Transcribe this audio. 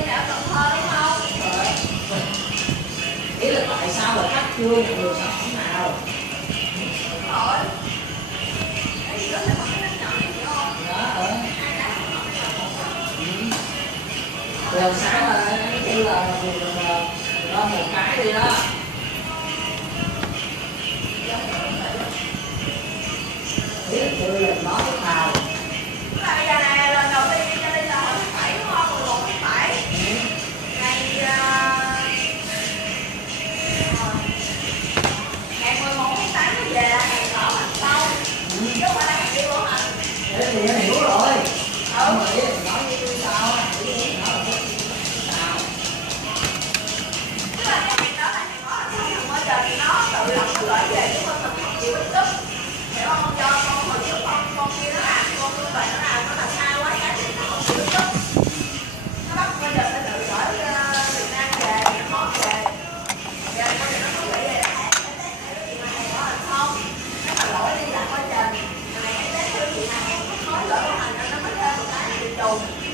sinh ở Cần Thơ đúng không? Rồi. Ý là tại sao là khách chưa nhận được sản phẩm nào? Rồi. Cái gì đó phải hỏi nó nhỏ này hiểu không? Đó, Hai cái sản phẩm này là một đó. Từ hôm sáng là kêu là lên một cái đi đó. Ý là kêu là nói cái nào. Tức là bây giờ này lần đầu tiên đi cho đi là hồi tháng 7 đúng không? 11 tháng 7. Ngày ngày 11 tháng 8 nó về là ngày rõ mặt sau. Chứ không phải là ngày đi bộ hành. Thế thì em hiểu rồi. Không nghĩ nói như sao á, ý em nói là sao? Tức là cái hàng đó là hàng đó là xong thằng mới giờ thì nó tự lập nó gửi về chứ không cần học chịu bích tức. Hiểu không? Do con hồi trước con kia nó làm, con như vậy nó làm sai quá cái thì nó không chịu bích tức. Nó bắt bây giờ phải tự gửi Việt Nam về, nó món về. Giờ bây giờ nó có gửi về nó test thử cái gì mà hàng đó là không. Nếu mà lỗi đi lại quá trình, mà này em test thử gì mà hàng nó khói lỗi của hành nó mới thêm một cái bị trùng.